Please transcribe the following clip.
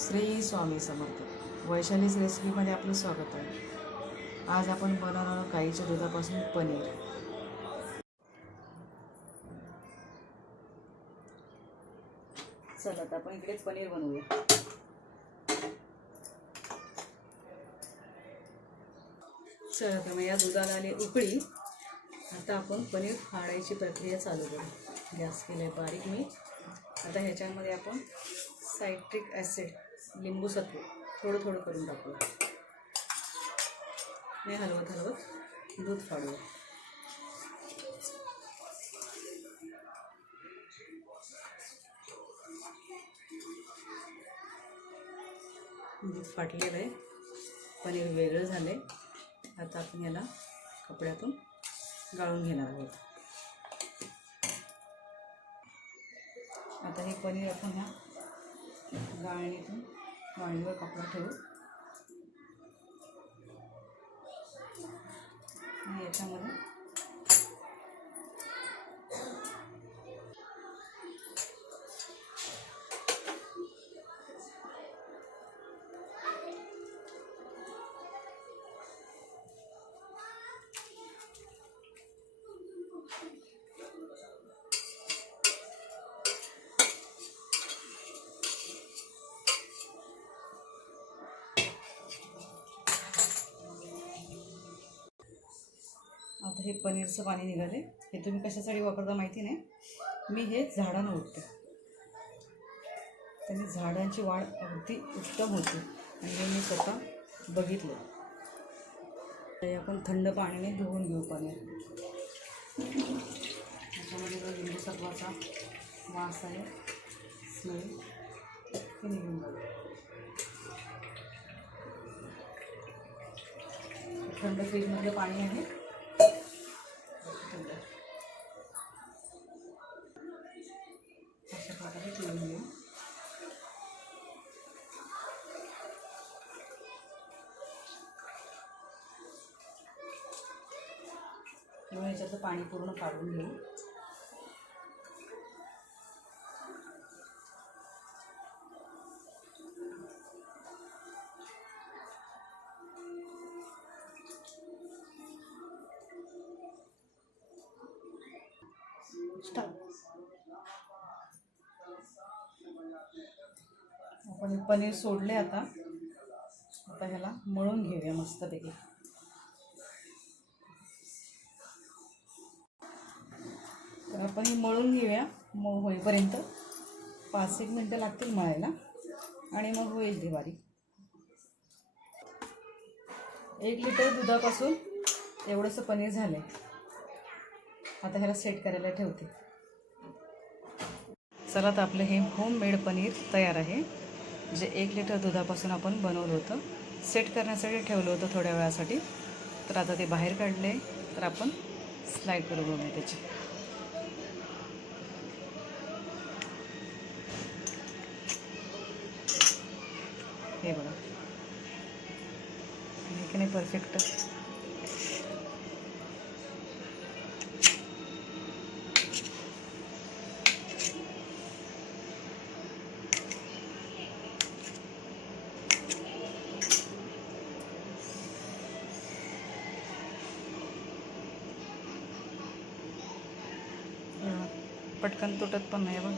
श्री स्वामी समर्थ. वैशालीच रेसिपीमध्ये आपलं स्वागत आहे. आज आपण बनवणार आहोत गाईच्या दुधापासून पनीर. चला आता आपण इकडेच पनीर बनवूया. चला तर मग या दुधाला आली उकळी. आता आपण पनीर फाडायची प्रक्रिया चालू करू. गॅस केला आहे बारीक मी. आता ह्याच्यामध्ये आपण सायट्रिक ॲसिड, लिंबू सत्व थोडं थोडं करून टाकू आणि हलवत हलवत दूध फाडूया. दूध फाटलेलं आहे, पनीर वेगळं झालं आहे. आता आपण याला कपड्यातून गाळून घेणार आहोत. आता हे पनीर आपण ह्या गाळणीवर कपडा ठेवू आणि याच्यामध्ये आता हे पनीरचं पाणी निघाले. हे तुम्ही कशासाठी वापरता माहिती नाही. मी हे झाडांना उठते, त्याने झाडांची वाढ अगदी उत्तम होते आणि हे मी स्वतः बघितलं. ते आपण थंड पाण्याने धुवून घेऊ पनीर. त्याच्यामध्ये जो लिंबू सत्वाचा वास आहे, स्मेल ते निघून जाईल. थंड फ्रीजमधलं पाणी आहे. अशा प्रकारे ठेवून घेऊ. मग याच्यातलं पाणी पूर्ण काढून घेऊ. आपण पनीर सोडले. आता ह्याला मळून घेऊया मस्तपैकी. तर आपण हे मळून घेऊया. मग होईपर्यंत 5-1 मिनटं लागतील मळायला आणि मग होईल ते बारीक. 1 लिटर दुधापासून एवढंसं पनीर झालं आहे. आता ह्याला सेट करायला ठेवते. चला तर आपलं हे होममेड पनीर तयार आहे, जे 1 लिटर दुधापासून आपण बनवलं होतं. सेट करण्यासाठी ठेवलं होतं थोड्या वेळासाठी. तर आता ते बाहेर काढले. तर आपण स्लाईड करून बघूया त्याची. हे बघा, हे की नाही परफेक्ट. पटकन तुटत पण नाही बघ.